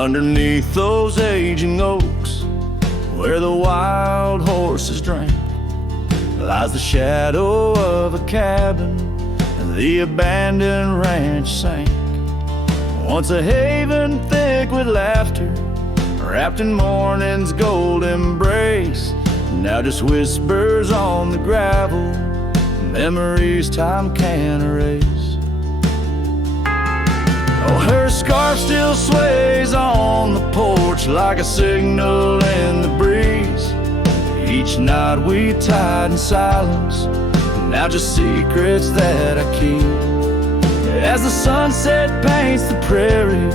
Underneath those aging oaks, where the wild horses drank, lies the shadow of a cabin, the abandoned ranch Sank. Once a haven thick with laughter, wrapped in morning's gold embrace, now just whispers on the gravel, memories time can't erase. Oh, her scarf still sways on the porch like a signal in the breeze. Each knot we tied in silence, now just secrets that I keep. As the sunset paints the prairie,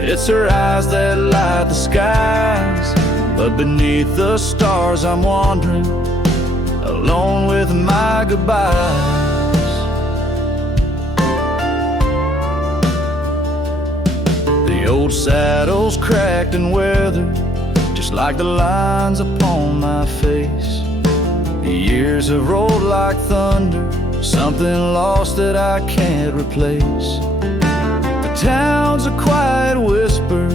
it's her eyes that light the skies. But beneath the stars I'm wandering, alone with my goodbyes. The old saddle's cracked and weathered, just like the lines upon my face. The years have rolled like thunder, something lost that I can't replace. The town's a quiet whisper,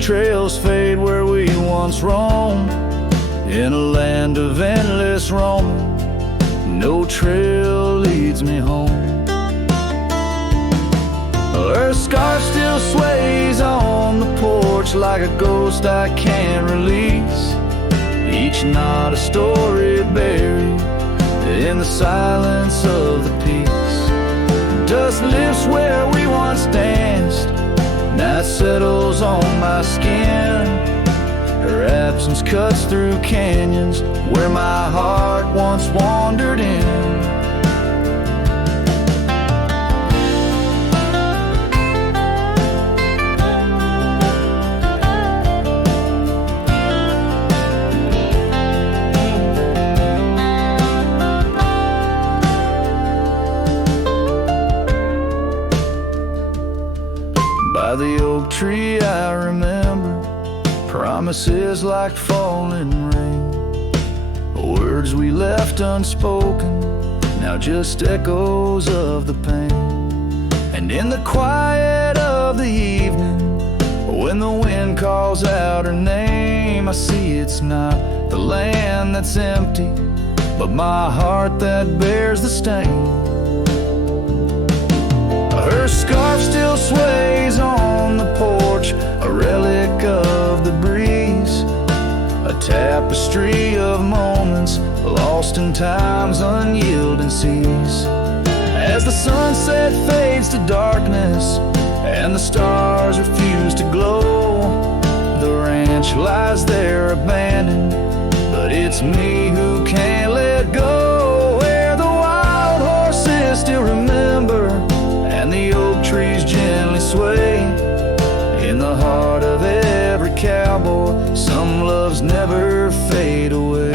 trails fade where we once roamed. In a land of endless roaming, no trail leads me home. Her scarf still sways on the porch like a ghost I can't release. Each knot a story buried in the silence of the peace. Dust lifts where we once danced, night settles on my skin. Her absence cuts through canyons where my heart once wandered in. By the oak tree I remember promises like falling rain, words we left unspoken, now just echoes of the pain. And in the quiet of the evening, when the wind calls out her name, I see it's not the land that's empty, but my heart that bears the stain. Her scarf still sways on the porch, a relic of the breeze, a tapestry of moments lost in time's unyielding seas. As the sunset fades to darkness and the stars refuse to glow, the ranch lies there abandoned, but it's me who can't let go. Where the wild horses still remember and the oak trees gently sway, in the heart of every cowboy, some loves never fade away.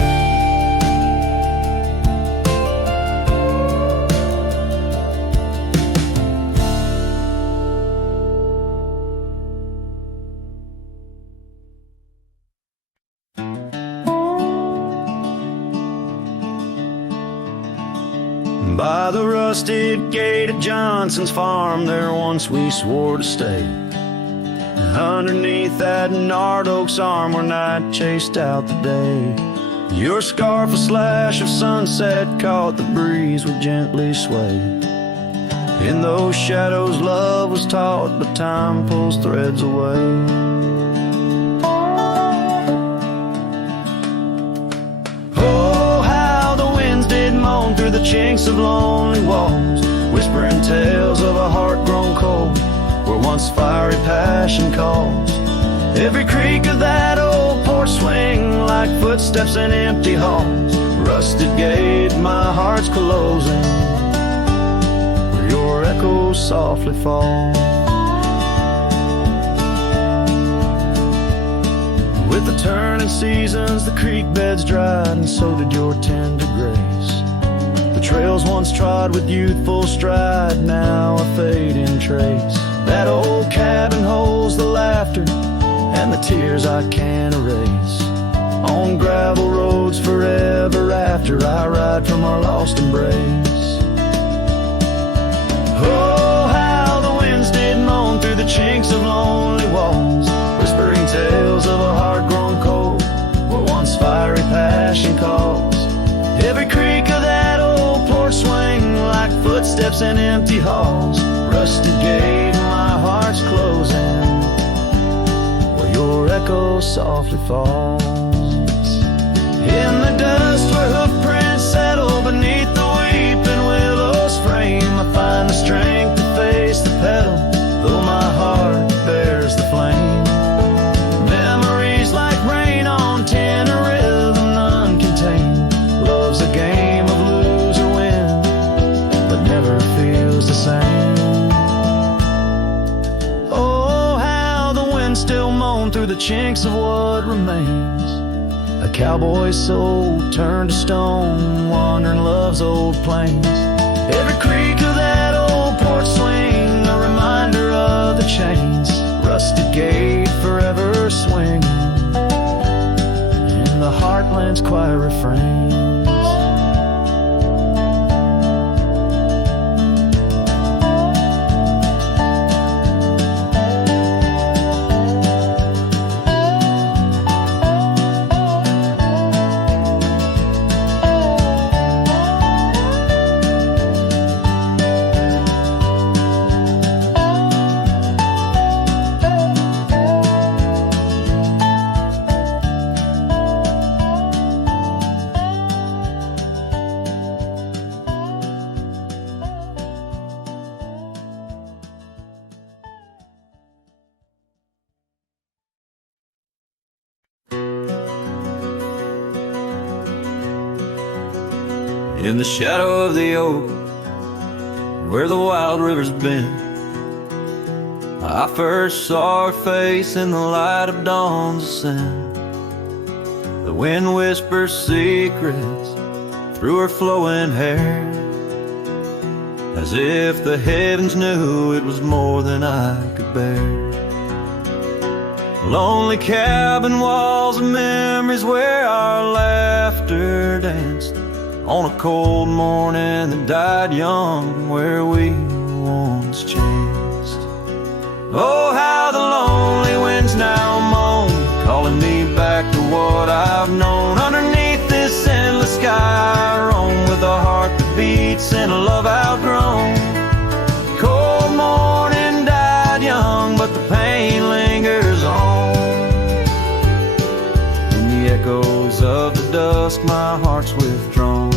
By the rusted gate at Johnson's farm, there once we swore to stay. Underneath that gnarled oak's arm where night chased out the day. Your scarf, a slash of sunset, caught the breeze would gently sway. In those shadows love was taught, but time pulls threads away. Through the chinks of lonely walls, whispering tales of a heart grown cold, where once fiery passion calls. Every creak of that old porch swing like footsteps in empty halls. Rusted gate, my heart's closing, where your echoes softly fall. With the turning seasons, the creek beds dried, and so did your tender grace. Trails once trod with youthful stride, now a fading trace. That old cabin holds the laughter and the tears I can't erase. On gravel roads forever after, I ride from our lost embrace. Oh, how the winds did moan through the chinks of lonely walls, steps and empty halls, rusted gate and my heart's closing, where your echo softly falls. In the dust where hoofprints settle beneath the weeping willow's frame, I find the strength to face the pedal, though my heart bears the flame. Memories like rain on tin, a rhythm none contain. Love's a game of lose or win, but never feels the same. Oh, how the wind still moaned through the chinks of what remains. A cowboy's soul turned to stone, wandering love's old plains. Every creak of that old porch swing, a reminder of the chains. Rusted gate forever swinging in the heartland's quiet refrains. In the shadow of the oak, where the wild river's been, I first saw her face in the light of dawn's ascent. The wind whispers secrets through her flowing hair, as if the heavens knew it was more than I could bear. Lonely cabin walls of memories where our laughter danced on a cold morning that died young, where we once chanced. Oh, how the lonely winds now moan, calling me back to what I've known. Underneath this endless sky I roam, with a heart that beats and a love outgrown. Cold morning died young, but the pain lingers on. In the echoes of the dusk my heart's withdrawn.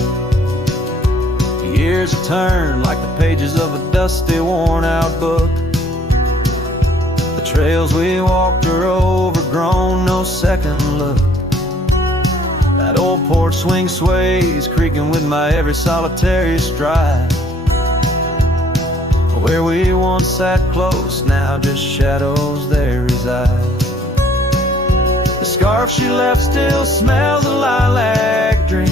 The years have turned like the pages of a dusty, worn-out book. The trails we walked are overgrown, no second look. That old porch swing sways, creaking with my every solitary stride. Where we once sat close, now just shadows there reside. The scarf she left still smells of lilac dreams,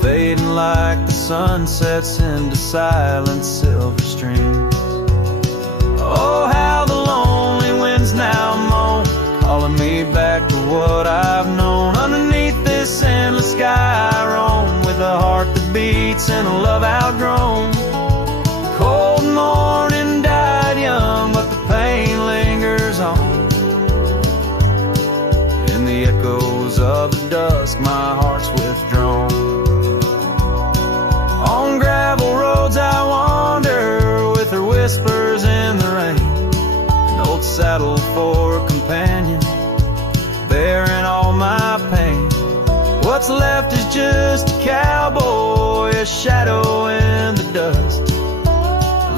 fading like the sun sets into silent silver streams. Oh, how the lonely winds now moan, calling me back to what I've known. Underneath this endless sky I roam, with a heart that beats and a love outgrown. Cold morning died young, but the pain lingers on. In the echoes of the dusk my heart's withdrawn. On gravel roads I wander, with her whispers in the rain. An old saddle for a companion, bearing all my pain. What's left is just a cowboy, a shadow in the dust,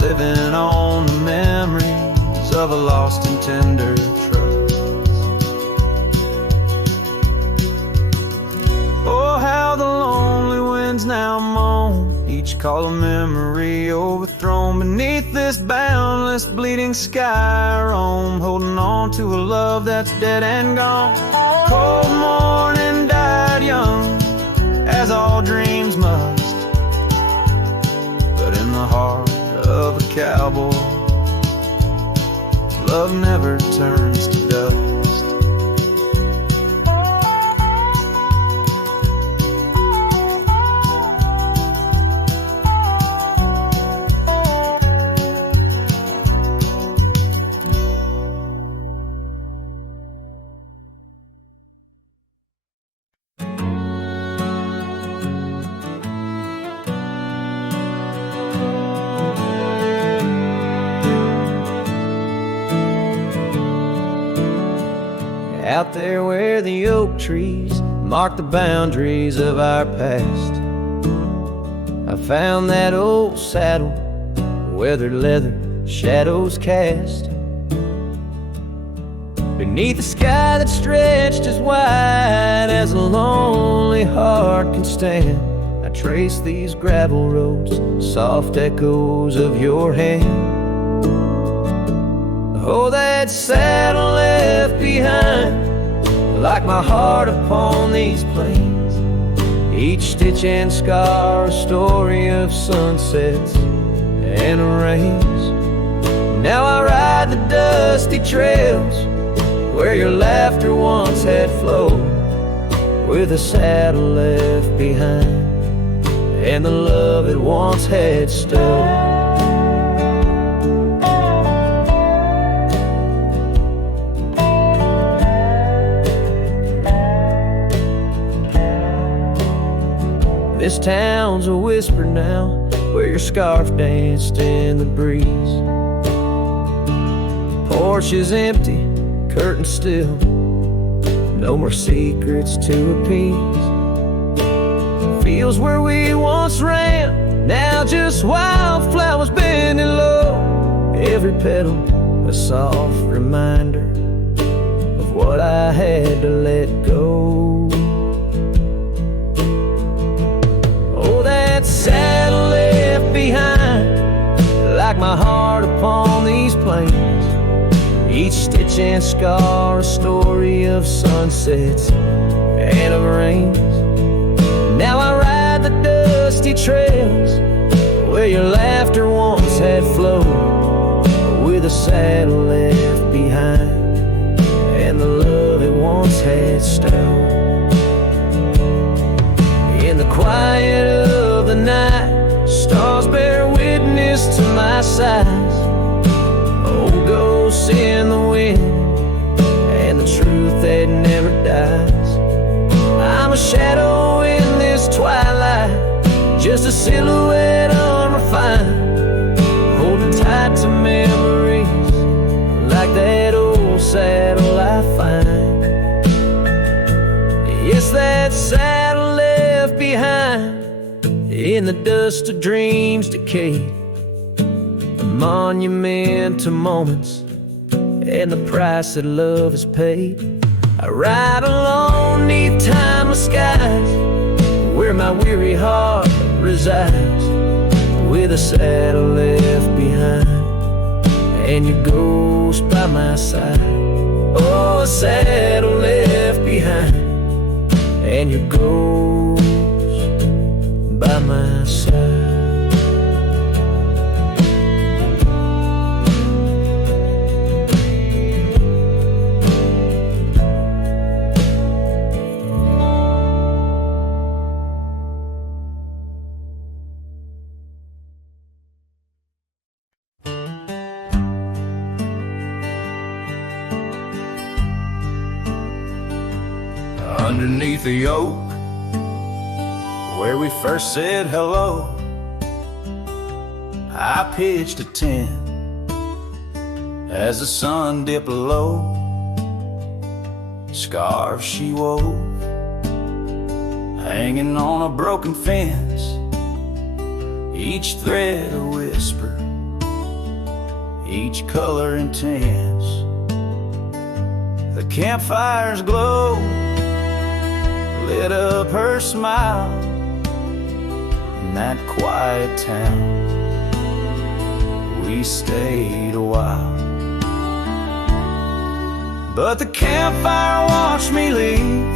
living on the memories of a lost and tender trust. Oh, how the lonely winds now moan, each call a memory overthrown. Beneath this boundless bleeding sky I roam, holding on to a love that's dead and gone. Cold morning died young, as all dreams must, but in the heart of a cowboy, love never turns to dust. out there where the oak trees mark the boundaries of our past. I found that old saddle, weathered leather, shadows cast. Beneath a sky that stretched as wide as a lonely heart can stand, I trace these gravel roads, soft echoes of your hand. Oh, that saddle left behind, like my heart upon these plains. Each stitch and scar a story of sunsets and rains. Now I ride the dusty trails where your laughter once had flowed, with a saddle left behind and the love it once had stowed. This town's a whisper now, where your scarf danced in the breeze. Porch is empty, curtain still, no more secrets to appease. Fields where we once ran, now just wildflowers bending low. Every petal a soft reminder of what I had to let go. Oh, that saddle left behind, like my heart upon these plains. Each stitch and scar a story of sunsets and of rains. Now I ride the dusty trails where your laughter once had flowed, with a saddle left behind and the love it once had stowed. In the quiet of the night, stars bear witness to my sighs. Old ghosts in the wind and the truth that never dies. I'm a shadow in this twilight, just a silhouette unrefined, holding tight to memories like that old saddle I find. Yes, that saddle left behind in the dust of dreams decayed, a monument to moments and the price that love has paid. I ride alone neath timeless skies where my weary heart resides, with a saddle left behind and your ghost by my side. Oh, a saddle left behind and your ghost by my side. Underneath the oak, where we first said hello, I pitched a tent as the sun dipped low. Scarves she wove, hanging on a broken fence, each thread a whisper, each color intense. The campfire's glow lit up her smile in that quiet town. We stayed a while, but the campfire watched me leave.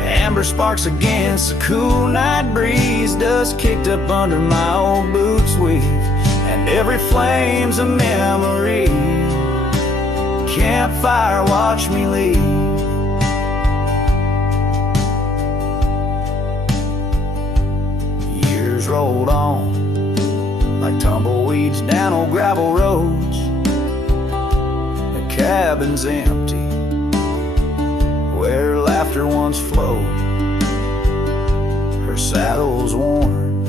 Amber sparks against the cool night breeze, dust kicked up under my old boots weave, and every flame's a memory. Campfire watched me leave. Rolled on like tumbleweeds down old gravel roads. The cabin's empty where laughter once flowed. Her saddle's worn,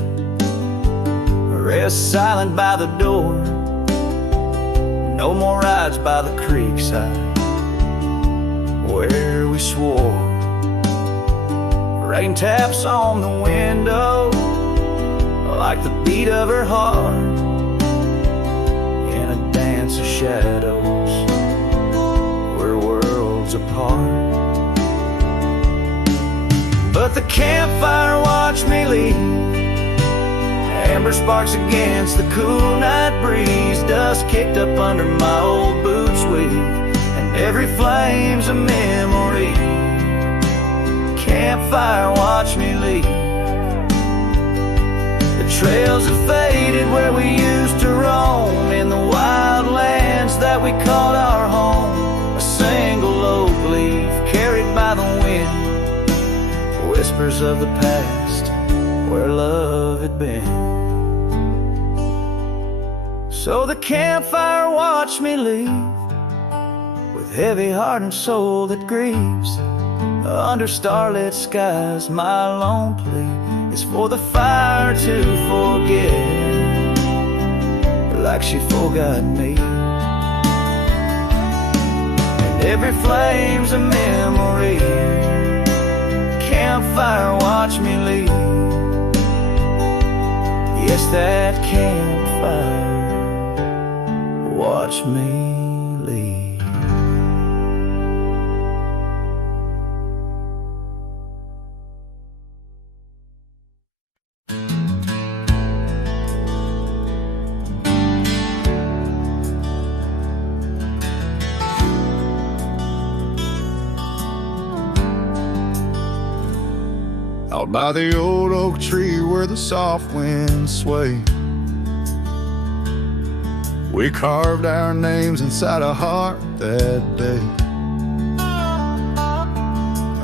rests silent by the door. No more rides by the creekside where we swore. Rain taps on the window like the beat of her heart in a dance of shadows, we're worlds apart. But the campfire watched me leave, amber sparks against the cool night breeze, dust kicked up under my old boots weave, and every flame's a memory. Campfire watched me leave. The trails have faded where we used to roam, in the wild lands that we called our home. A single oak leaf carried by the wind, whispers of the past where love had been. So the campfire watched me leave, with heavy heart and soul that grieves. Under starlit skies my lone plea is for the fire to forget, like she forgot me. And every flame's a memory. Campfire watch me leave. Yes, that campfire watch me leave. Out by the old oak tree where the soft winds sway, we carved our names inside a heart that day.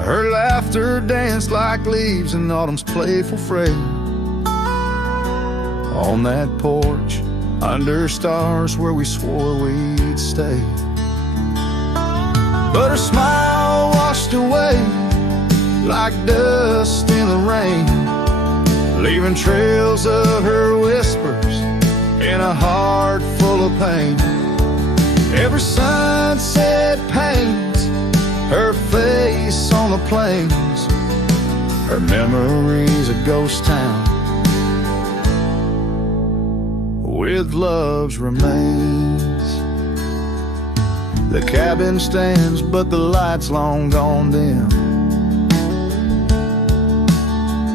Her laughter danced like leaves in autumn's playful fray. On that porch, under stars where we swore we'd stay. But her smile washed away like dust in the rain, leaving trails of her whispers in a heart full of pain. Every sunset paints her face on the plains, her memories a ghost town with love's remains. The cabin stands, but the light's long gone dim.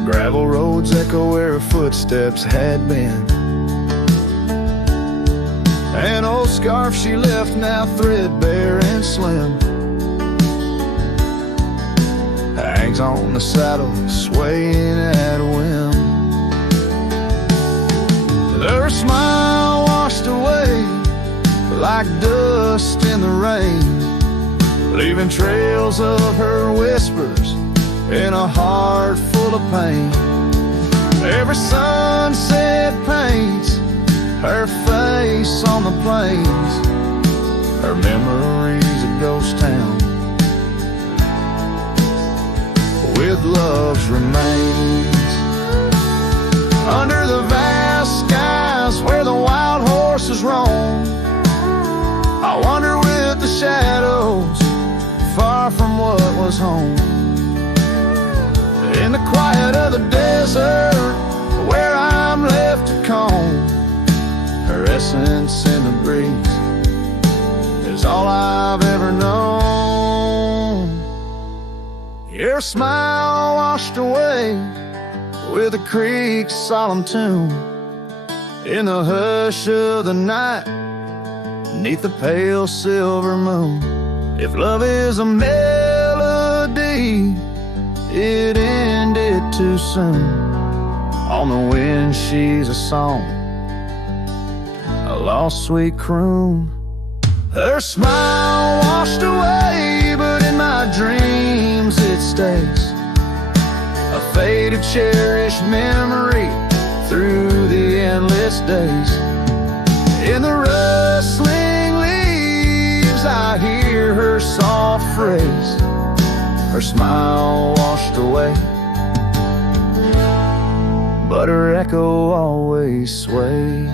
Gravel roads echo where her footsteps had been. An old scarf she left now threadbare and slim hangs on the saddle, swaying at a whim. Her smile washed away like dust in the rain, leaving trails of her whispers in a heart full of pain. Every sunset paints her face on the plains, her memories a ghost town with love's remains. Under the vast skies where the wild horses roam, I wander with the shadows, far from what was home. In the quiet of the desert, where I'm left to comb, her essence in the breeze is all I've ever known. Your smile washed away with the creek's solemn tune, in the hush of the night, neath the pale silver moon. If love is a melody, it ended too soon. On the wind she's a song, a lost sweet croon. Her smile washed away, but in my dreams it stays, a faded cherished memory through the endless days. In the rustling leaves I hear her soft phrase, her smile washed away, but her echo always sways.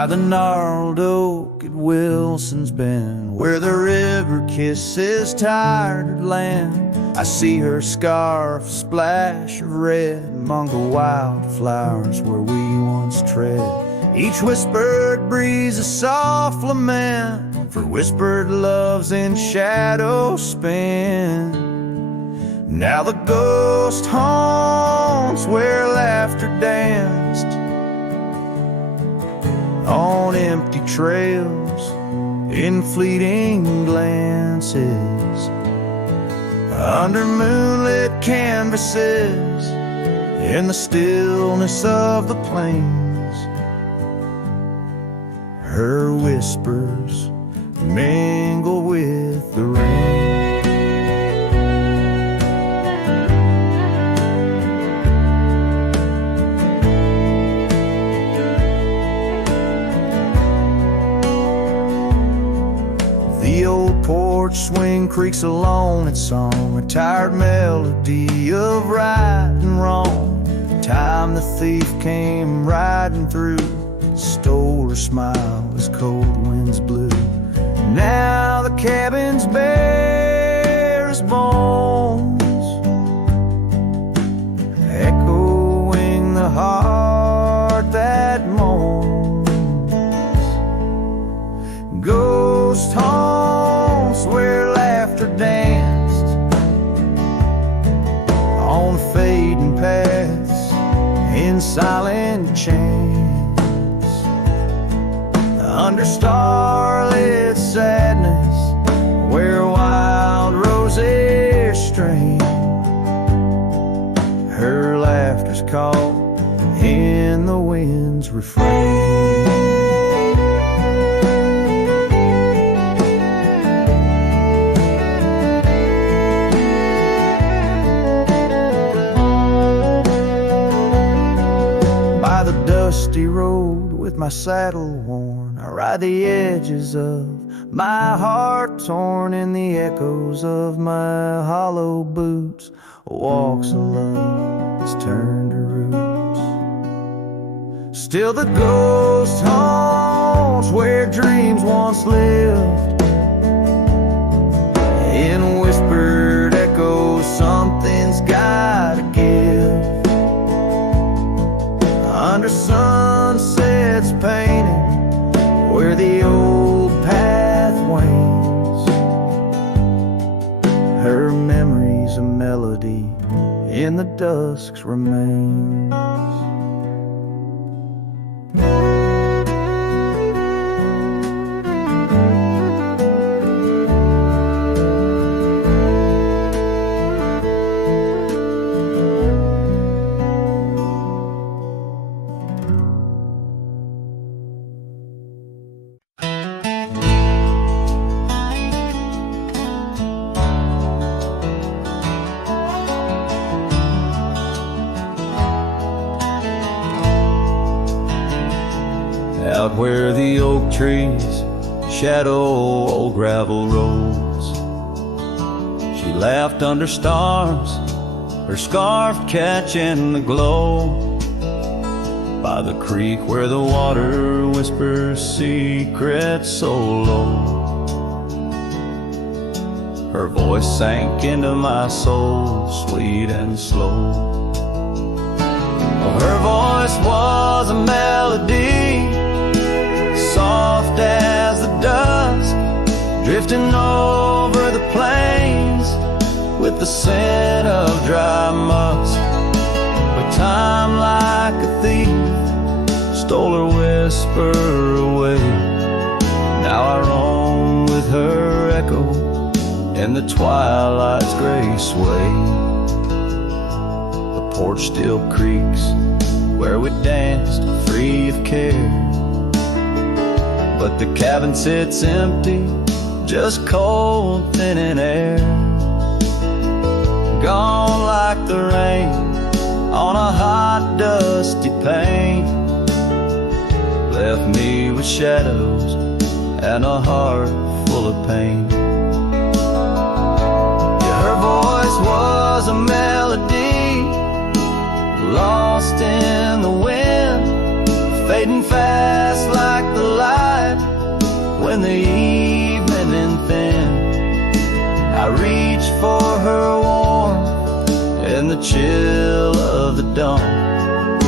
by the gnarled oak at Wilson's Bend, where the river kisses tired land. I see her scarf splash of red among the wildflowers where we once tread. Each whispered breeze a soft lament for whispered loves in shadow spent. Now the ghost haunts where laughter danced on empty trails in fleeting glances, under moonlit canvases, in the stillness of the plains. Her whispers mingle with the rain. The old porch swing creaks along its song, a tired melody of right and wrong. Time the thief came riding through, stole her smile as cold winds blew. Now the cabin's bare as bones, echoing the heart that moans. Ghost haunts where laughter danced on fading paths in silent chants, under starlit sadness where wild roses strain. Her laughter's caught in the wind's refrain. Dusty road with my saddle worn, I ride the edges of my heart torn in the echoes of my hollow boots. Walks of love that's turned to roots. Still the ghost haunts where dreams once lived, in whispered echoes something's gotta give. Under sunsets painted where the old path wanes. Her memory's a melody in the dusk's remains. Out where the oak trees shadow old gravel roads, she laughed under stars, her scarf catching the glow. By the creek where the water whispers secrets so low, her voice sank into my soul, sweet and slow. Her voice was a melody, soft as the dusk, drifting over the plains with the scent of dry musk. But time like a thief stole her whisper away. Now I roam with her echo in the twilight's gray sway. The porch still creaks where we danced free of care, but the cabin sits empty, just cold, thinning air. Gone like the rain on a hot, dusty pane, left me with shadows and a heart full of pain. Yeah, her voice was a melody, lost in the wind, fading fast like the light when the evening thin. I reach for her warmth in the chill of the dawn,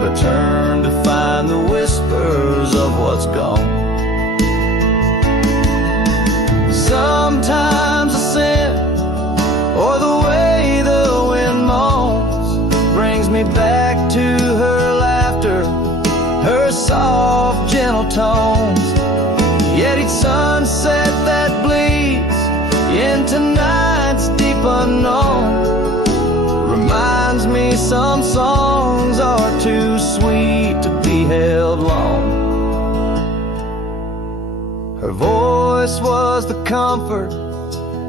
but turn to find the whispers of what's gone. Sometimes a scent or the way the wind moans brings me back to her laughter, her soft, gentle tones. Yet each sunset that bleeds into night's deep unknown reminds me some songs are too sweet to be held long. Her voice was the comfort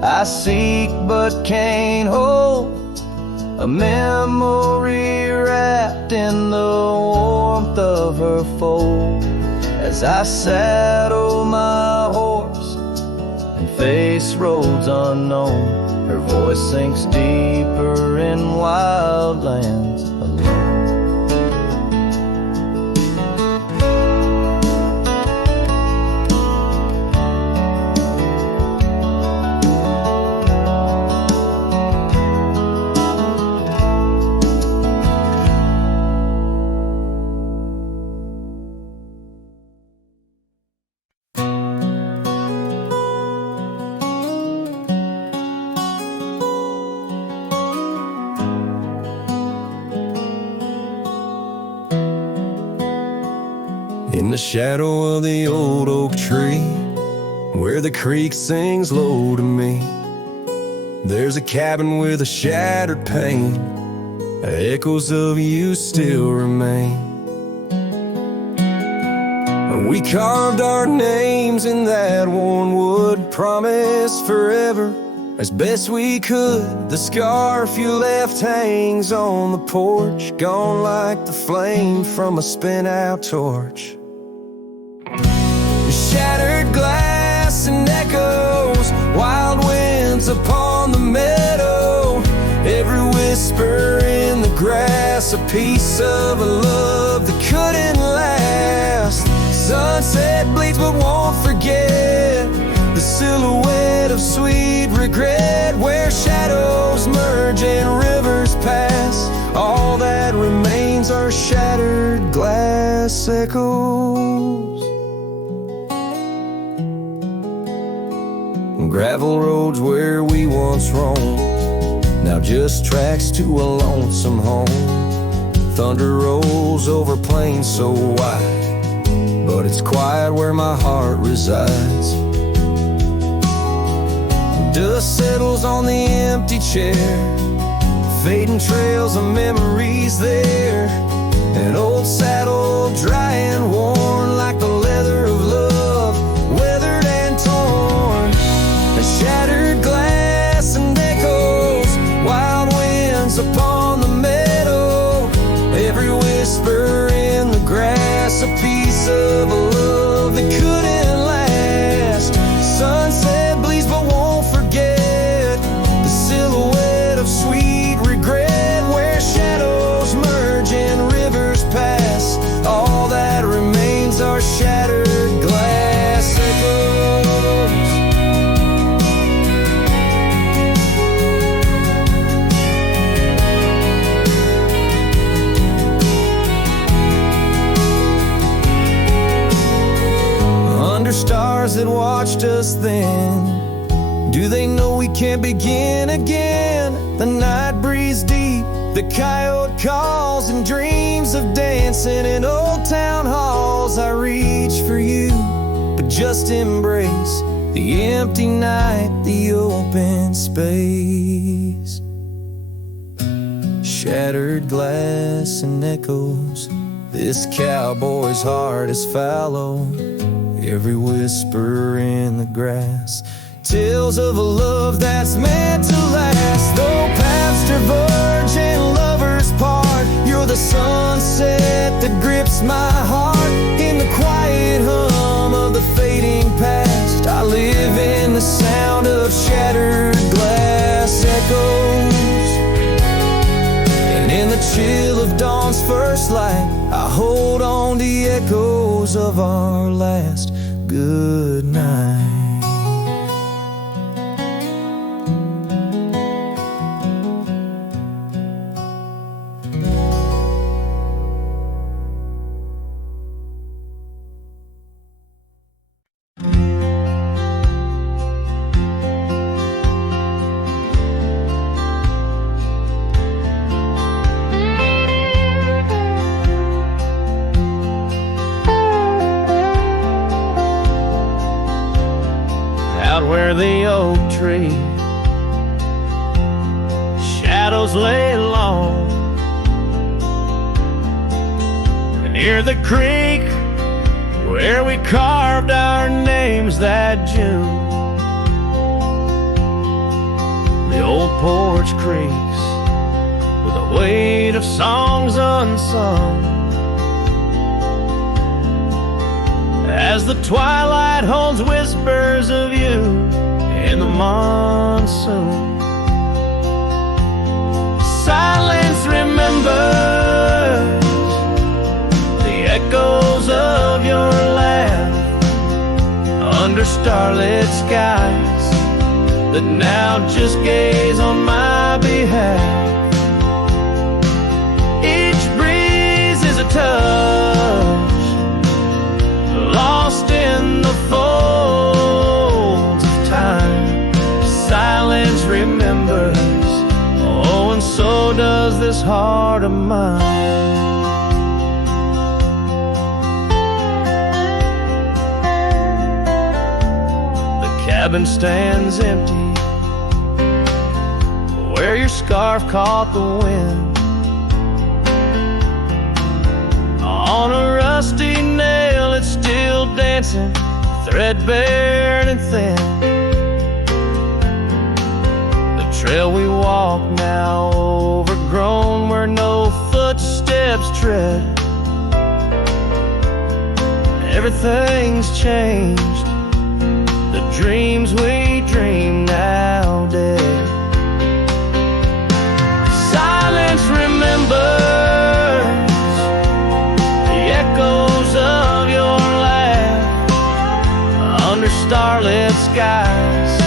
I seek but can't hold, a memory wrapped in the warmth of her fold. As I saddle my horse and face roads unknown, her voice sinks deeper in wild lands alone. In the shadow of the old oak tree, where the creek sings low to me, there's a cabin with a shattered pane. Echoes of you still remain. We carved our names in that worn wood, promised forever as best we could. The scarf you left hangs on the porch, gone like the flame from a spent-out torch. Shattered glass and echoes, wild winds upon the meadow, every whisper in the grass, a piece of a love that couldn't last. Sunset bleeds but won't forget the silhouette of sweet regret, where shadows merge and rivers pass. All that remains are shattered glass echoes. Gravel roads where we once roamed, now just tracks to a lonesome home. Thunder rolls over plains so wide, but it's quiet where my heart resides. Dust settles on the empty chair, fading trails of memories there. An old saddle dry and worn like the leather of love, weathered and torn. Shattered glass and echoes, wild winds upon the meadow, every whisper in the grass, a piece of a love that couldn't last. Sunset bleeds but won't forget the silhouette of sweet regret, where shadows merge and rivers pass. All that remains are shattered glass echoes. Stars that watched us then, do they know we can't begin again? The night breeze deep, the coyote calls, and dreams of dancing in old town halls. I reach for you, but just embrace the empty night, the open space. Shattered glass and echoes, this cowboy's heart is fallow. Every whisper in the grass, tales of a love that's meant to last. Though paths diverge and lovers part, you're the sunset that grips my heart. In the quiet hum of the fading past, I live in the sound of shattered glass echoes. And in the chill of dawn's first light, I hold on to the echoes of our last good night. Where the oak tree shadows lay long, and near the creek where we carved our names that June, the old porch creaks with the weight of songs unsung, as the twilight holds whispers of you in the monsoon. Silence remembers the echoes of your laugh under starlit skies that now just gaze on my behalf. Each breeze is a touch lost in the folds of time. Silence remembers, oh, and so does this heart of mine. The cabin stands empty where your scarf caught the wind. On a rusty nail it's still dancing, threadbare and thin. The trail we walk now overgrown where no footsteps tread. Everything's changed, the dreams we dream now dead. Silence remembers the echoes of your laugh under starlit skies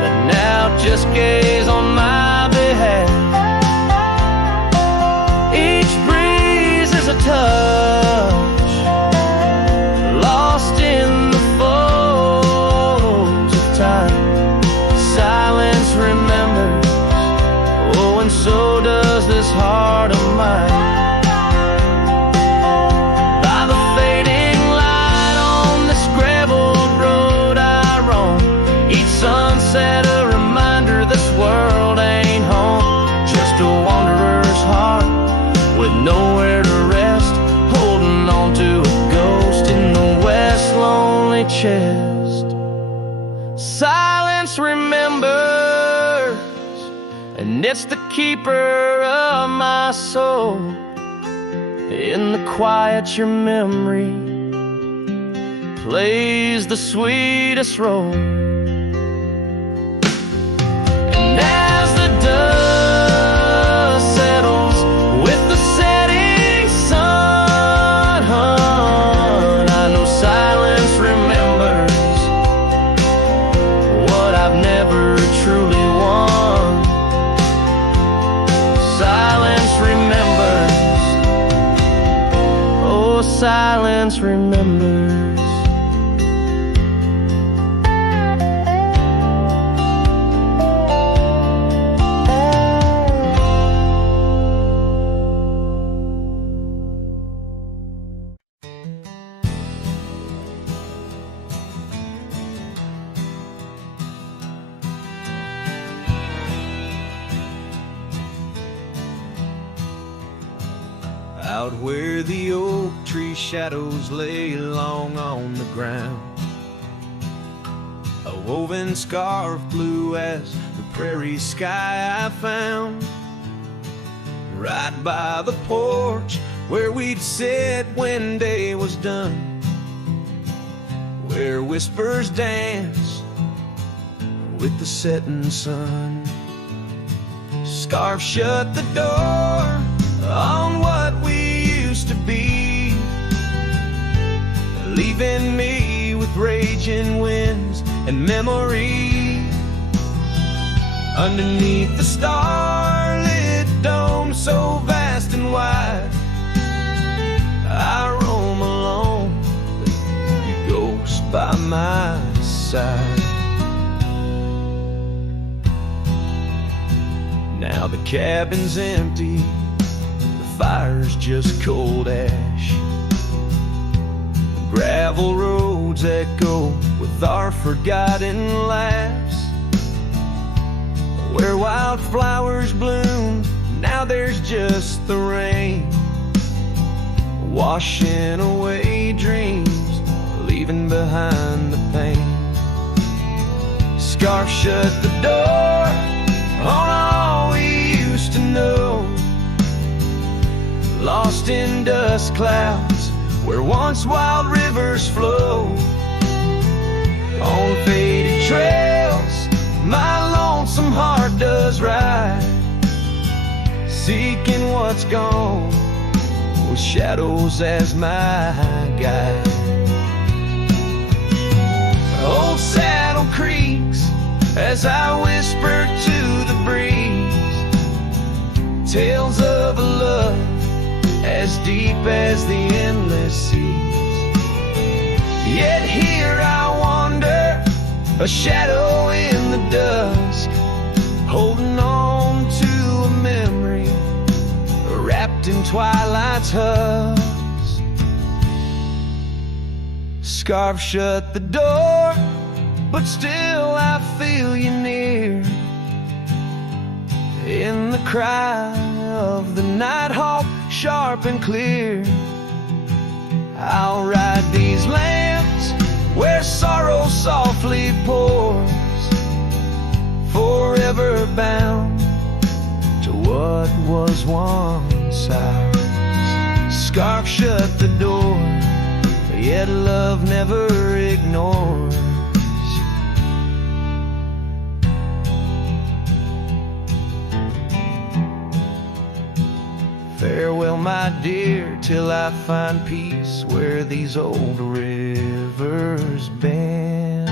that now just gaze on my behalf. Each breeze is a touch lost in the folds of time. Silence remembers, oh, and so does this heart of mine. Sunset, a reminder this world ain't home. Just a wanderer's heart with nowhere to rest, holding on to a ghost in the west lonely chest. Silence remembers, and it's the keeper of my soul. In the quiet your memory plays the sweetest role. Dust settles with the setting sun. I know silence remembers what I've never truly won. Silence remembers, oh, silence remembers. Out where the oak tree shadows lay long on the ground, a woven scarf blue as the prairie sky I found. Right by the porch where we'd sit when day was done, where whispers dance with the setting sun. Scarf shut the door on what we used to be, leaving me with raging winds and memory. Underneath the starlit dome so vast and wide, I roam alone, you ghost by my side. Now the cabin's empty, the fire's just cold ash. The gravel roads echo with our forgotten laughs. Where wildflowers bloom, now there's just the rain, washing away dreams, leaving behind the pain. Scarf shut the door on all we used to know, lost in dust clouds where once wild rivers flow. On faded trails my lonesome heart does ride, seeking what's gone with shadows as my guide. Old saddle creaks as I whisper to the breeze, tales of a love as deep as the endless seas. Yet here I wander, a shadow in the dusk, holding on to a memory wrapped in twilight's husk. Scarf shut the door, but still I feel you near, in the cry of the nighthawk, sharp and clear. I'll ride these lands where sorrow softly pours, forever bound to what was once ours. Scarf shut the door, yet love never ignores. Farewell, my dear, till I find peace where these old rivers bend.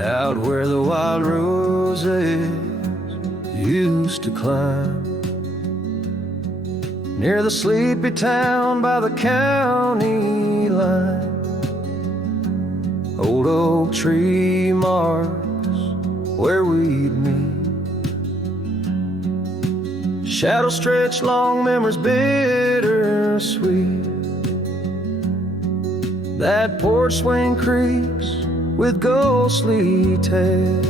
Out where the wild roses used to climb, near the sleepy town by the county line, old oak tree marks where we'd meet. Shadows stretch long, memories bittersweet. That porch swing creaks with ghostly tales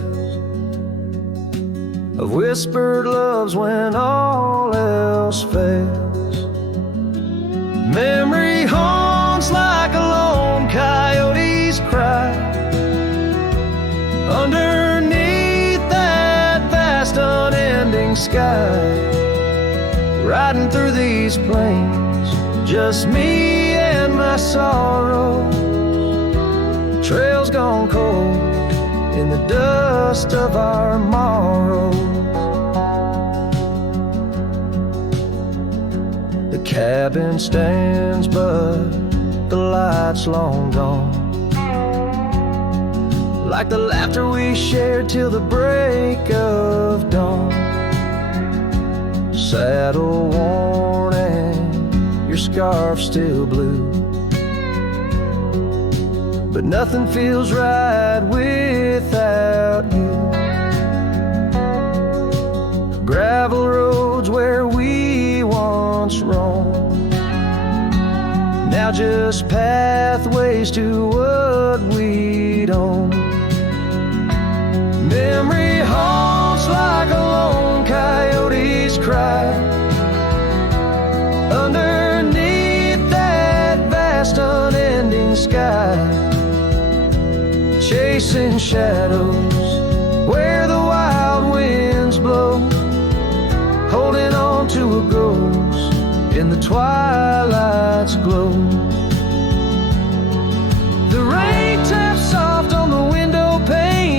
of whispered loves when all else fails. Memory haunts like a lone coyote's cry underneath that vast unending sky. Riding through these plains, just me and my sorrow. Trails gone cold in the dust of our morrows. The cabin stands, but the light's long gone, like the laughter we shared till the break of dawn. Saddle worn and your scarf still blue, but nothing feels right without you. Gravel roads where we once roamed, now just pathways to what we'd own. Memory haunts like a lone coyote's cry underneath that vast unending sky. Chasing shadows where the wild winds blow, holding on to a ghost in the twilight's glow. The rain taps soft on the window pane,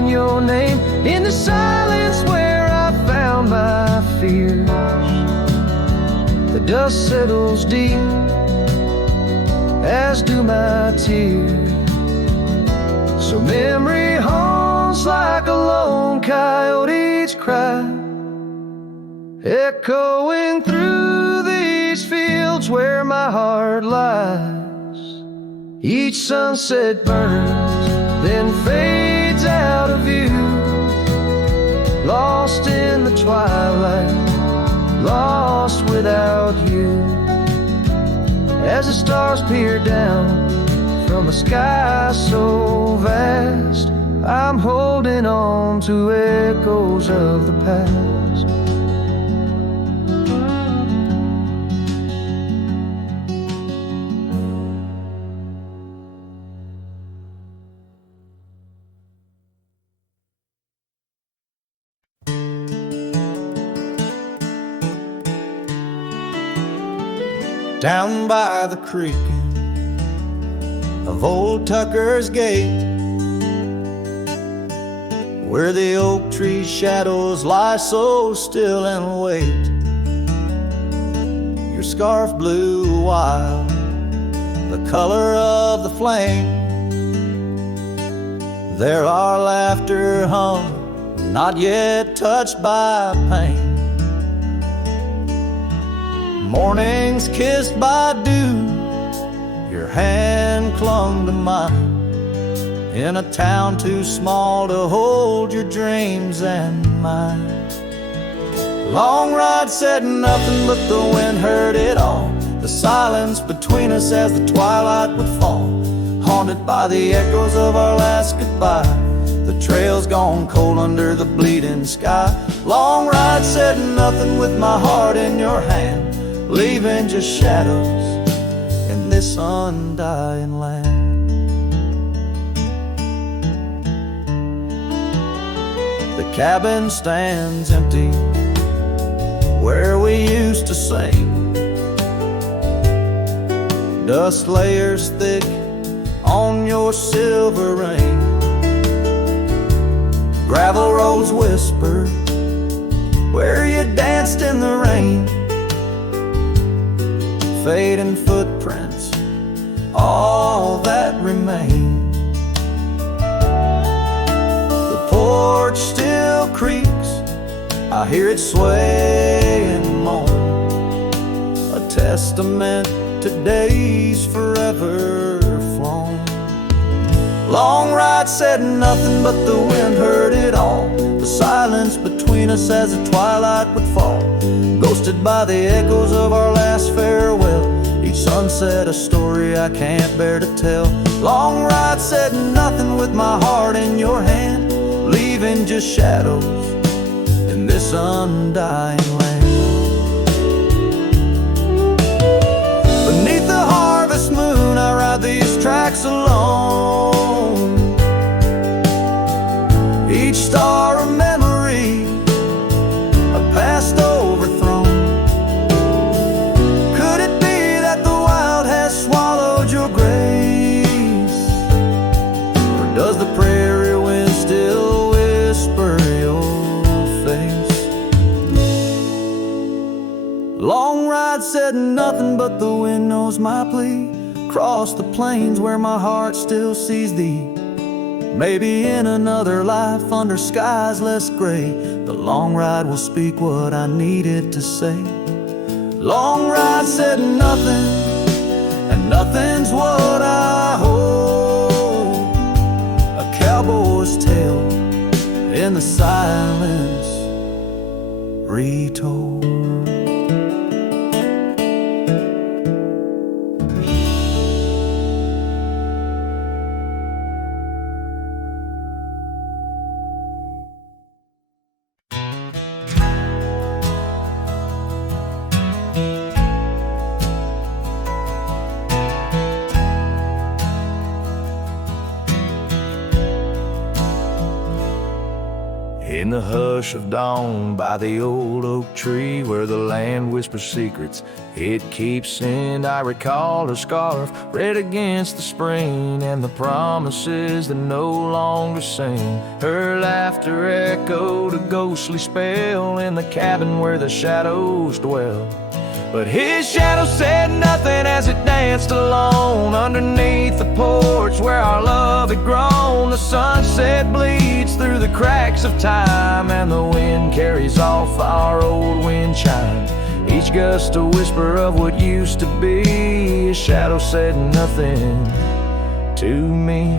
calling your name in the silence where I found my fears. The dust settles deep, as do my tears. So memory haunts like a lone coyote's cry, echoing through these fields where my heart lies. Each sunset burns, then fades out of view, lost in the twilight, lost without you. As the stars peer down from a sky so vast, I'm holding on to echoes of the past. Down by the creek of old Tucker's Gate, where the oak tree shadows lie so still and wait, your scarf blew wild, the color of the flame. There our laughter hung, not yet touched by pain. Mornings kissed by dew, your hand clung to mine, in a town too small to hold your dreams and mine. Long ride said nothing, but the wind heard it all, the silence between us as the twilight would fall, haunted by the echoes of our last goodbye, the trail's gone cold under the bleeding sky. Long ride said nothing with my heart in your hand, leaving just shadows in this undying land. The cabin stands empty where we used to sing, dust layers thick on your silver ring, gravel roads whisper where you danced in the rain, fading footprints, all that remain. The porch still creaks, I hear it sway and moan, a testament to days forever flown. Long ride said nothing, but the wind heard it all, the silence between us as the twilight would fall, ghosted by the echoes of our last farewell. Each sunset a story I can't bear to tell. Long ride said nothing with my heart in your hand, leaving just shadows in this undying land. Beneath the harvest moon I ride these tracks alone, each star a memory, a past overthrown. Could it be that the wild has swallowed your grace, or does the prairie wind still whisper your face? Long ride said nothing, but the wind knows my plea, across the plains where my heart still sees thee. Maybe in another life under skies less gray, the long ride will speak what I needed to say. Long ride said nothing, and nothing's what I hold, a cowboy's tale in the silence retold. In the hush of dawn by the old oak tree where the land whispers secrets it keeps in, I recall her scarf red against the spring and the promises that no longer sing. Her laughter echoed a ghostly spell in the cabin where the shadows dwell. But his shadow said nothing as it danced alone underneath the porch where our love had grown. The sunset bleeds through the cracks of time and the wind carries off our old wind chime. Each gust a whisper of what used to be. His shadow said nothing to me.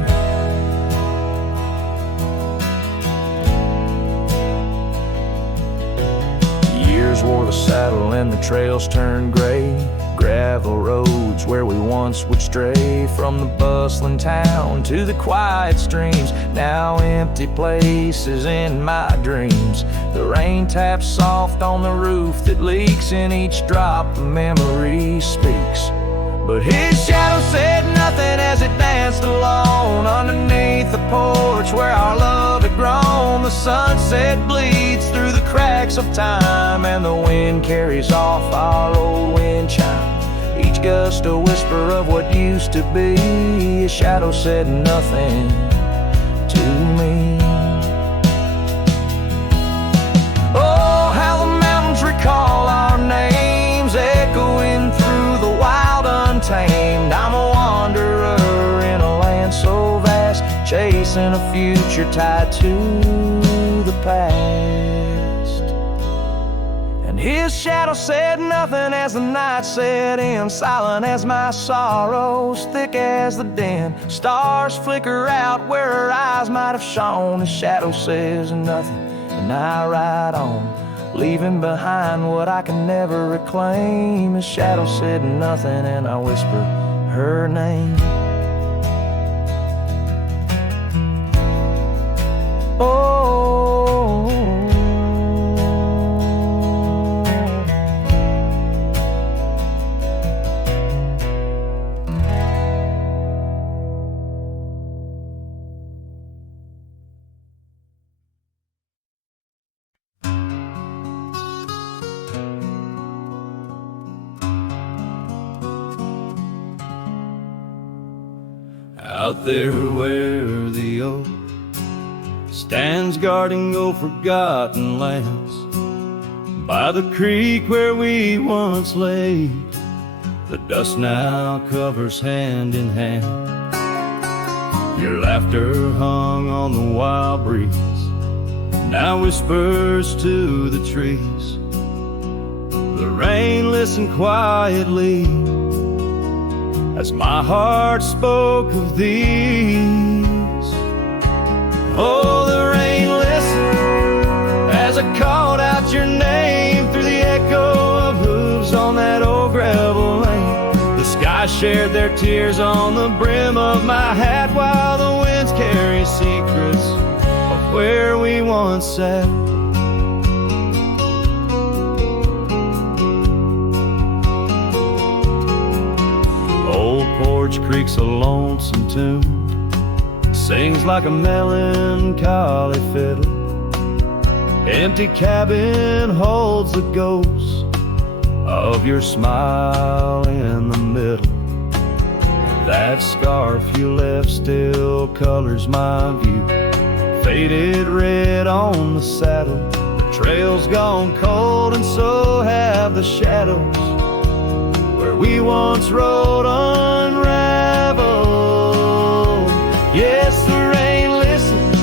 Years wore the saddle and the trails turned gray. Gravel roads where we once would stray, from the bustling town to the quiet streams, now empty places in my dreams. The rain taps soft on the roof that leaks, in each drop the memory speaks. But his shadow said nothing as it danced alone underneath the porch where our love had grown. The sunset bleeds through the cracks of time and the wind carries off our old wind chime. Each gust a whisper of what used to be. His shadow said nothing to me. Oh, how the mountains recall our names, echoing through the wild untamed. I'm a wanderer in a land so vast, chasing a future tied to the past. And his shadow said nothing as the night set in, silent as my sorrows, thick as the din. Stars flicker out where her eyes might have shone. His shadow says nothing and I ride on, leaving behind what I can never reclaim. His shadow said nothing and I whisper her name. Oh, out there where the oak stands guarding old forgotten lands, by the creek where we once lay, the dust now covers hand in hand. Your laughter hung on the wild breeze, now whispers to the trees. The rain listened quietly as my heart spoke of these. Oh, the rain listened as I called out your name through the echo of hooves on that old gravel lane. The sky shared their tears on the brim of my hat, while the winds carry secrets of where we once sat. Old Porch Creek's a lonesome tune, sings like a melancholy fiddle. Empty cabin holds the ghost of your smile in the middle. That scarf you left still colors my view, faded red on the saddle. The trail's gone cold and so have the shadows where we once rode unraveled. Yes, the rain listened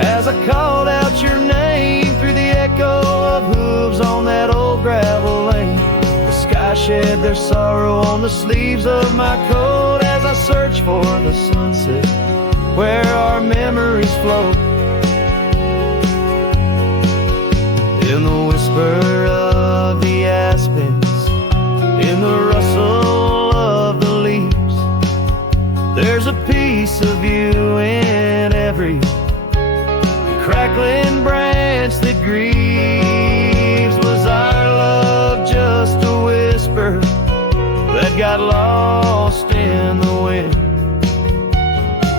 as I called out your name through the echo of hooves on that old gravel lane. The sky shed their sorrow on the sleeves of my coat as I search for the sunset where our memories float. In the whisper of the aspens, in the rustle of the leaves, there's a piece of you in every crackling branch that grieves. Was our love just a whisper that got lost in the wind?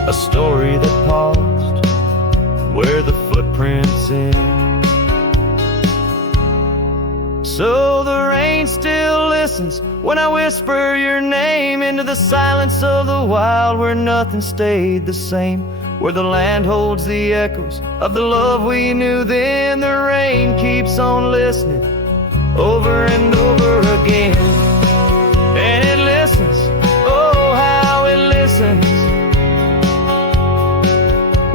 A story that paused where the footprints sin. So the rain still listens when I whisper your name into the silence of the wild, where nothing stayed the same, where the land holds the echoes of the love we knew then. The rain keeps on listening over and over again, and it listens, oh how it listens,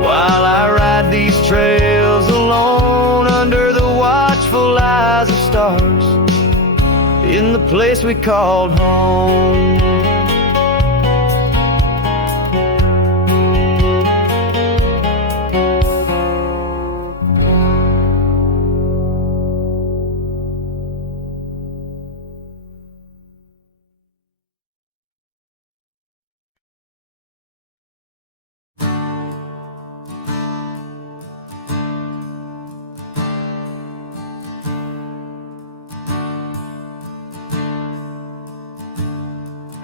while I ride these trails alone under the watchful eyes of stars in the place we called home.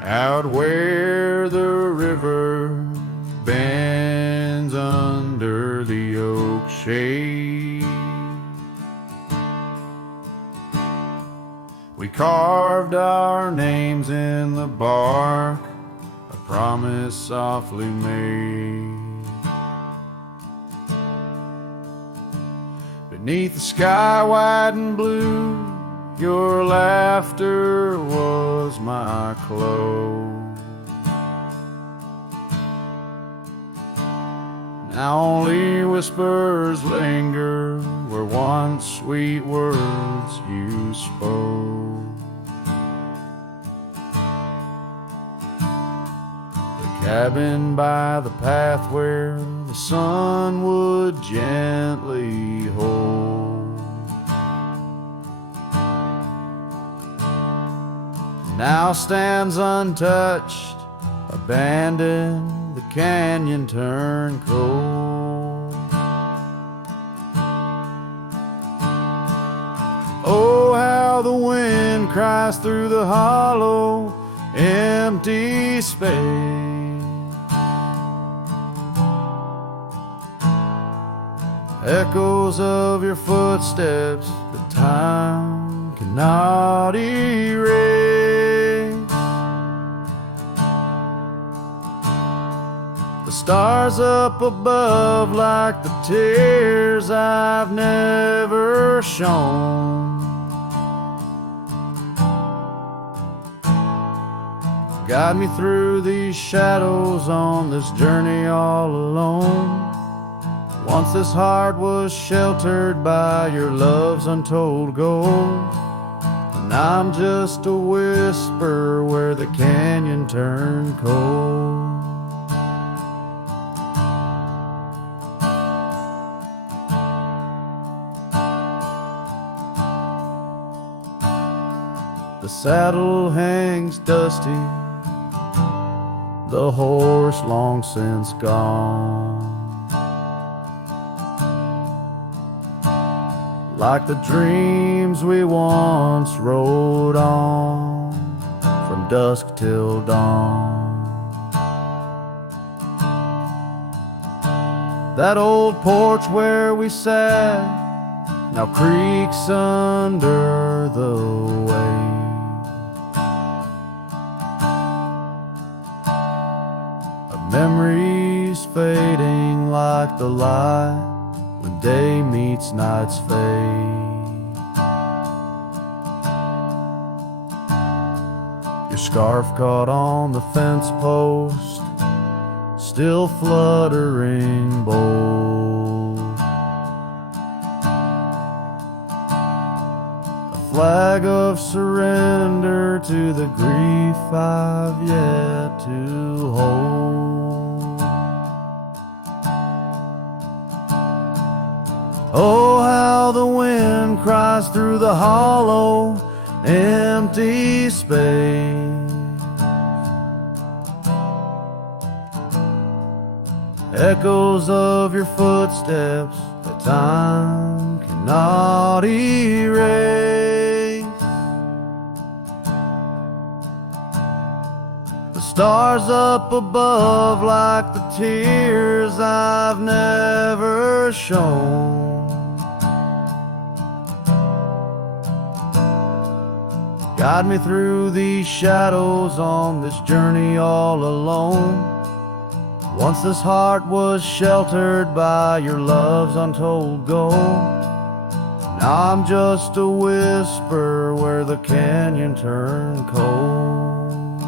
Out where the river bends under the oak shade, we carved our names in the bark, a promise softly made. Beneath the sky white and blue, your laughter was my clothes. Now only whispers linger where once sweet words you spoke. The cabin by the path where the sun would gently hold now stands untouched, abandoned, the canyon turned cold. Oh, how the wind cries through the hollow, empty space. Echoes of your footsteps that time cannot erase. The stars up above like the tears I've never shown. Guide me through these shadows on this journey all alone. Once this heart was sheltered by your love's untold gold, and I'm just a whisper where the canyon turned cold. The saddle hangs dusty, the horse long since gone. Like the dreams we once rode on from dusk till dawn. That old porch where we sat now creaks under the weight. Memories fading like the light when day meets night's fade. Your scarf caught on the fence post, still fluttering bold. A flag of surrender to the grief I've yet to hold. Oh, how the wind cries through the hollow, empty space. Echoes of your footsteps that time cannot erase. The stars up above like the tears I've never shown. Guide me through these shadows on this journey all alone. Once this heart was sheltered by your love's untold goal. Now I'm just a whisper where the canyon turned cold.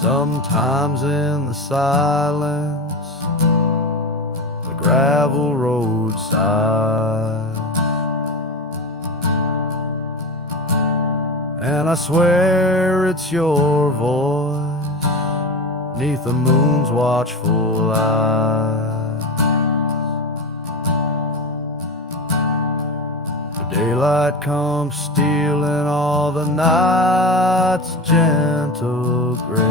Sometimes in the silence, the gravel roadside, and I swear it's your voice 'neath the moon's watchful eyes. The daylight comes stealing all the night's gentle grace,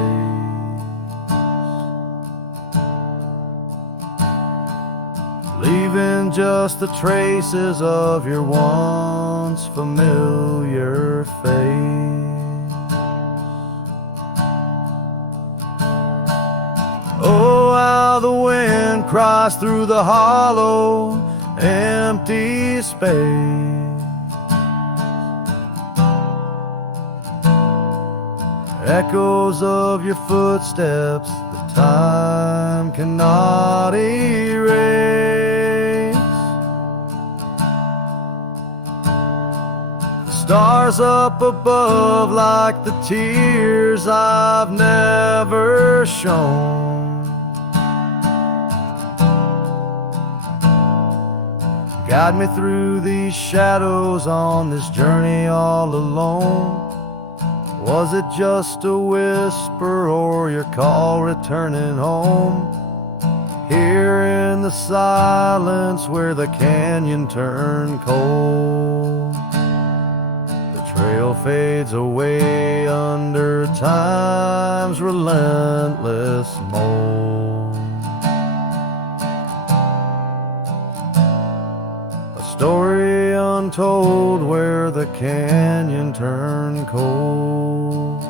leaving just the traces of your once familiar face. Oh, how the wind cries through the hollow, empty space. Echoes of your footsteps that time cannot erase. The stars up above like the tears I've never shown. Guide me through these shadows on this journey all alone. Was it just a whisper or your call returning home? Here in the silence where the canyon turned cold, the trail fades away under time's relentless mold. A story untold where the canyon turned cold.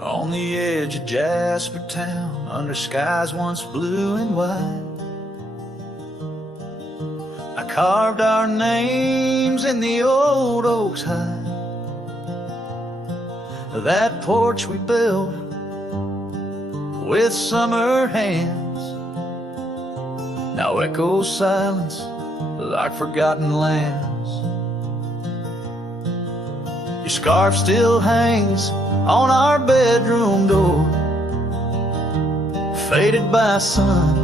On the edge of Jasper Town, under skies once blue and white, I carved our names in the old oak's hide. That porch we built with summer hands now echoes silence like forgotten lands. Your scarf still hangs on our bedroom door, faded by sun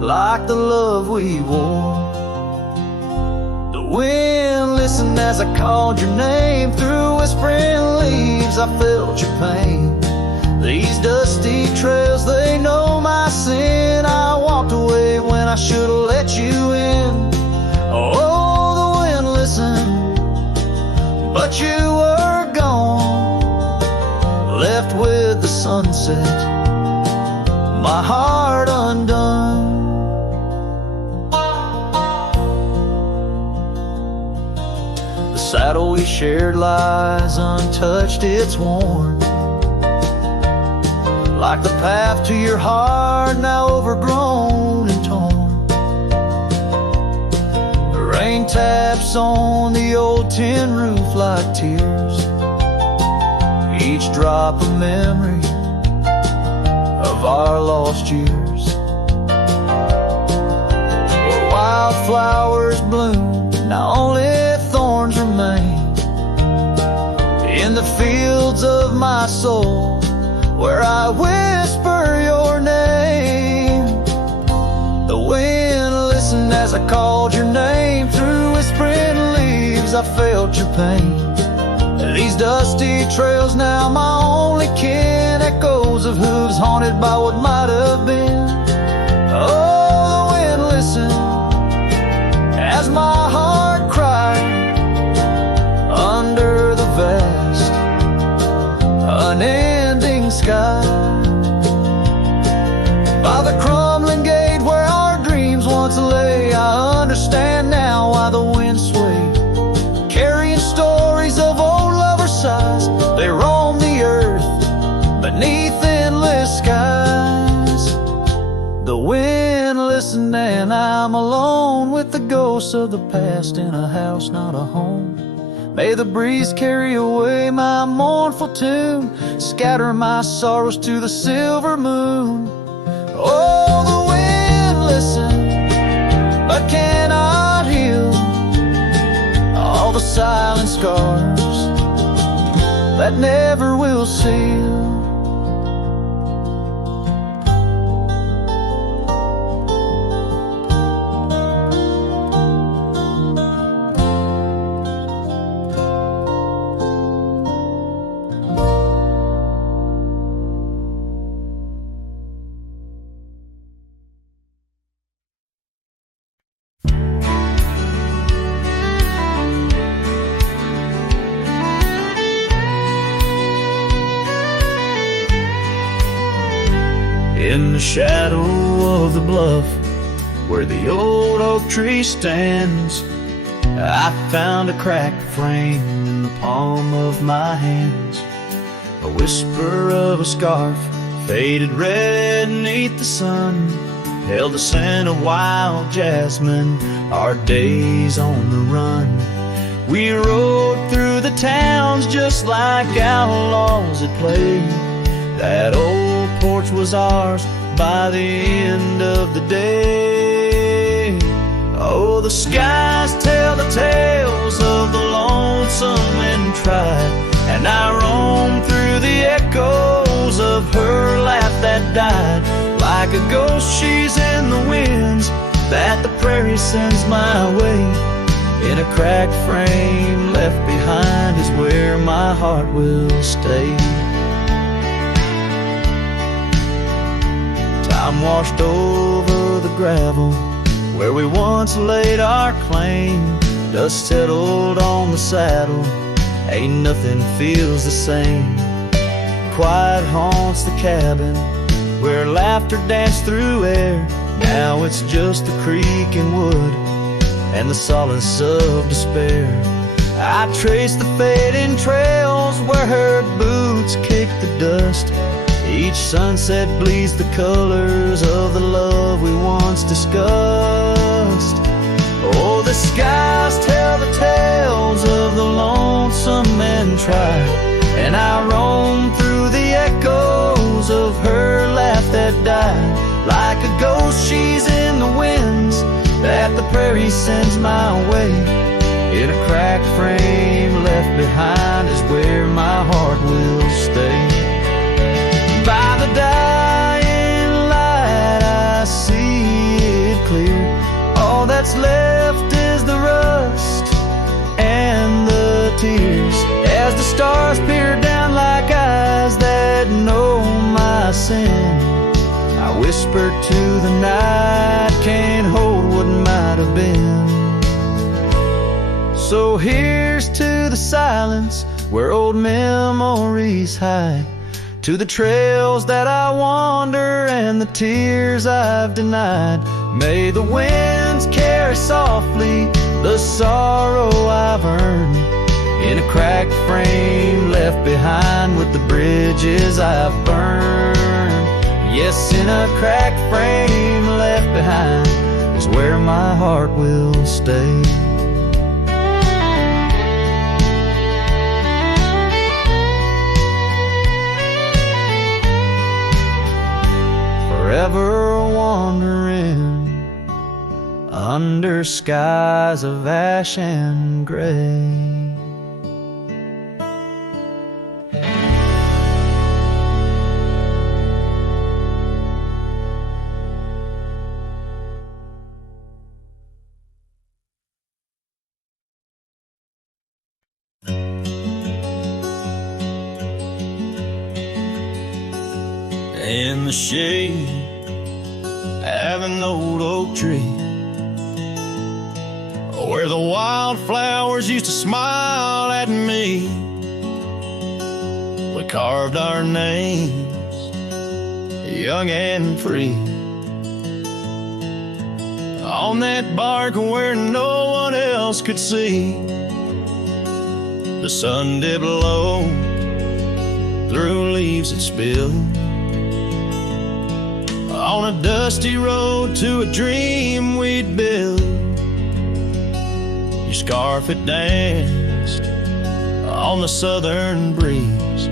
like the love we wore. The wind listened as I called your name through whispering leaves. I felt your pain. These dusty trails, they know my sin. I walked away when I should have let you in. Oh, the wind listened, but you were gone, left with the sunset, my heart undone. The saddle we shared lies untouched, it's worn, like the path to your heart, now overgrown and torn. The rain taps on the old tin roof like tears, each drop a memory of our lost years. Where wildflowers bloom, now only thorns remain. In the fields of my soul, where I whisper your name. The wind listened as I called your name. Through whispering leaves I felt your pain. These dusty trails now my only kin, echoes of hooves haunted by what might have been. Oh, the wind listened as my heart cried under the vast unending sky. By the crumbling gate where our dreams once lay, I understand now why the wind swayed, carrying stories of old lovers' sighs. They ghosts of the past in a house, not a home. May the breeze carry away my mournful tune, scatter my sorrows to the silver moon. Oh, the wind listens, but cannot heal all the silent scars that never will seal. In the shadow of the bluff, where the old oak tree stands, I found a cracked frame in the palm of my hands. A whisper of a scarf, faded red beneath the sun, held the scent of wild jasmine, our days on the run. We rode through the towns just like outlaws at play. That old porch was ours by the end of the day. Oh, the skies tell the tales of the lonesome and tried, and I roam through the echoes of her laugh that died. Like a ghost she's in the winds that the prairie sends my way. In a cracked frame left behind is where my heart will stay. Time washed over the gravel where we once laid our claim. Dust settled on the saddle, ain't nothing feels the same. Quiet haunts the cabin where laughter danced through air. Now it's just the creaking wood and the solace of despair. I trace the fading trails where her boots kick the dust. Each sunset bleeds the colors of the love we once discussed. Oh, the skies tell the tales of the lonesome and tried, and I roam through the echoes of her laugh that died. Like a ghost she's in the winds that the prairie sends my way. In a cracked frame left behind is where my heart will stay. By the dying light I see it clear. All that's left is the rust and the tears, as the stars peer down like eyes that know my sin. I whisper to the night, can't hold what might have been. So here's to the silence where old memories hide, to the trails that I wander and the tears I've denied. May the winds carry softly the sorrow I've earned. In a cracked frame left behind with the bridges I've burned. Yes, in a cracked frame left behind is where my heart will stay. Forever wandering under skies of ash and gray. In the shade of an old oak tree, where the wildflowers used to smile at me, we carved our names, young and free, on that bark where no one else could see. The sun dipped low through leaves that spilled on a dusty road to a dream we'd build. Your scarf it danced on the southern breeze,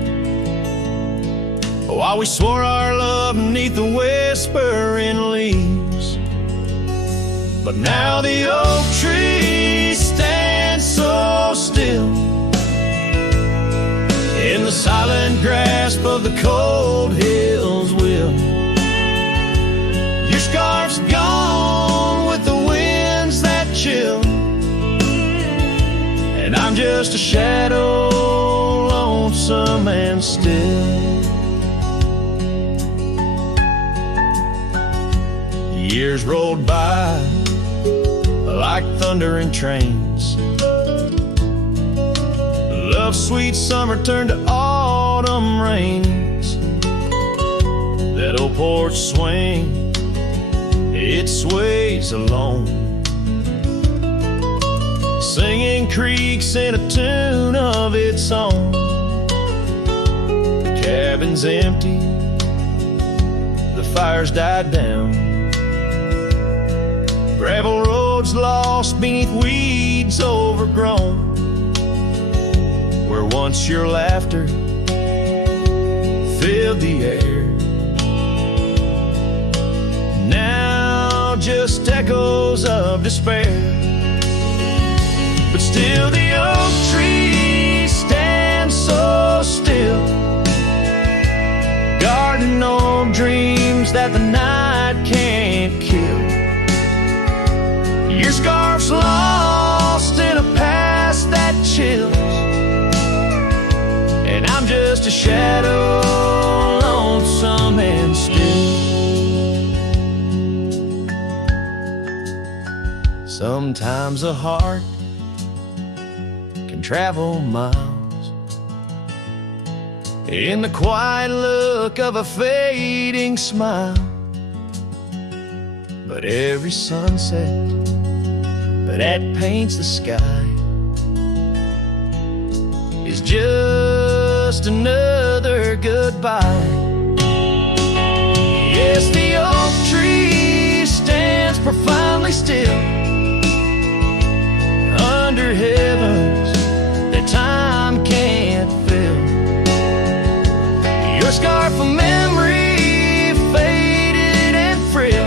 while we swore our love beneath the whispering leaves. But now the oak tree stands so still in the silent grasp of the cold hills will. Your scarf's gone with the winds that chill, and I'm just a shadow, lonesome and still. Years rolled by like thundering trains. Love's sweet summer turned to autumn rains. That old porch swing, it sways alone, singing creaks in a tune of its own. The cabin's empty, the fire's died down. Gravel roads lost beneath weeds overgrown, where once your laughter filled the air. Now just echoes of despair. But still the oak tree stands so still, guarding old dreams that the night can't kill. Your scarf's lost in a past that chills, and I'm just a shadow, lonesome and still. Sometimes a heart can travel miles in the quiet look of a fading smile. But every sunset that paints the sky is just another goodbye. Yes, the oak tree stands profoundly still under heavens that time can't fill. Your scarf of memory faded and frail,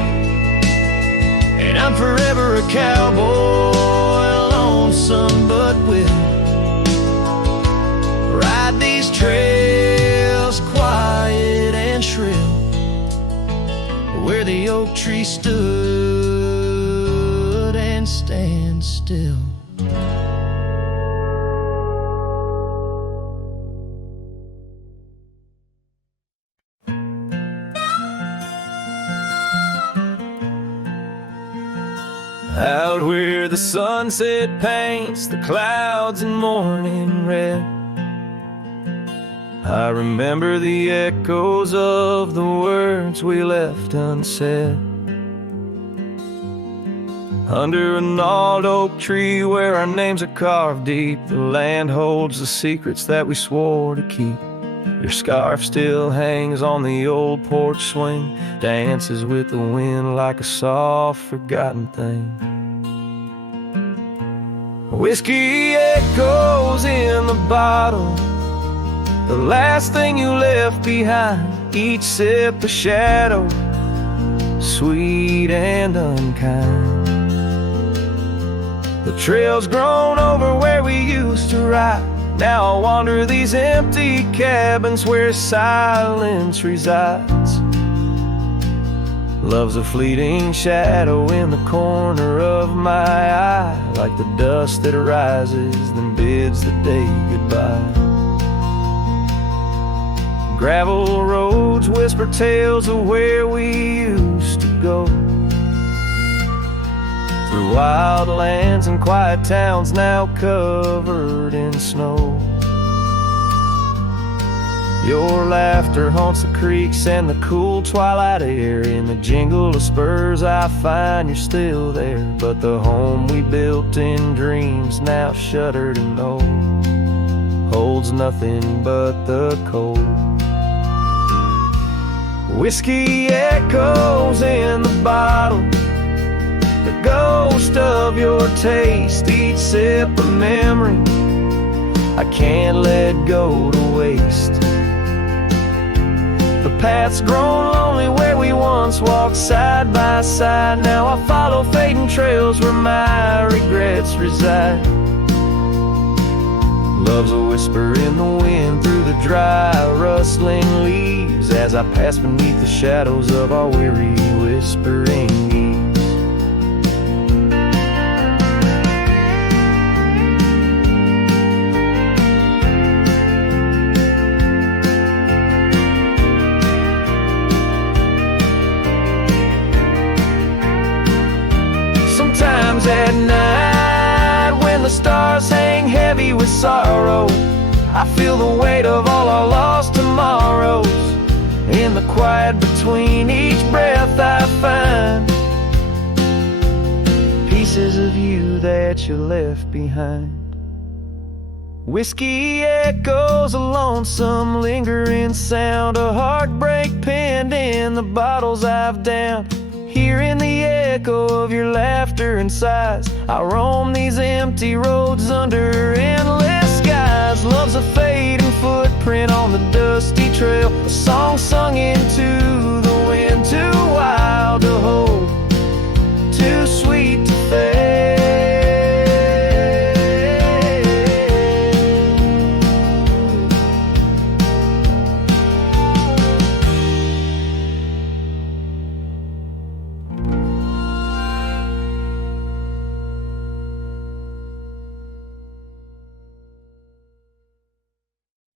and I'm forever a cowboy, lonesome but will ride these trails quiet and shrill, where the oak tree stood and stands still. Out where the sunset paints the clouds in morning red, I remember the echoes of the words we left unsaid. Under a gnarled oak tree where our names are carved deep, the land holds the secrets that we swore to keep. Your scarf still hangs on the old porch swing, dances with the wind like a soft forgotten thing. Whiskey echoes in the bottle, the last thing you left behind. Each sip a shadow, sweet and unkind. The trail's grown over where we used to ride. Now I wander these empty cabins where silence resides. Love's a fleeting shadow in the corner of my eye, like the dust that rises then bids the day goodbye. Gravel roads whisper tales of where we used to go, through wild lands and quiet towns now covered in snow. Your laughter haunts the creeks and the cool twilight air. In the jingle of spurs I find you're still there, but the home we built in dreams, now shuttered and old, holds nothing but the cold. Whiskey echoes in the bottle, the ghost of your taste, each sip a memory I can't let go to waste. The path's grown lonely where we once walked side by side. Now I follow fading trails where my regrets reside. Love's a whisper in the wind through the dry, rustling leaves as I pass beneath the shadows of our weary whispering ease. Sometimes at night, when the stars hang heavy with sorrow, I feel the weight of all our lost tomorrows. In the quiet between each breath I find pieces of you that you left behind. Whiskey echoes, a lonesome lingering sound, a heartbreak penned in the bottles I've downed. Hearing the echo of your laughter and sighs, I roam these empty roads under endless skies. Love's a fading footprint on the dusty trail, a song sung into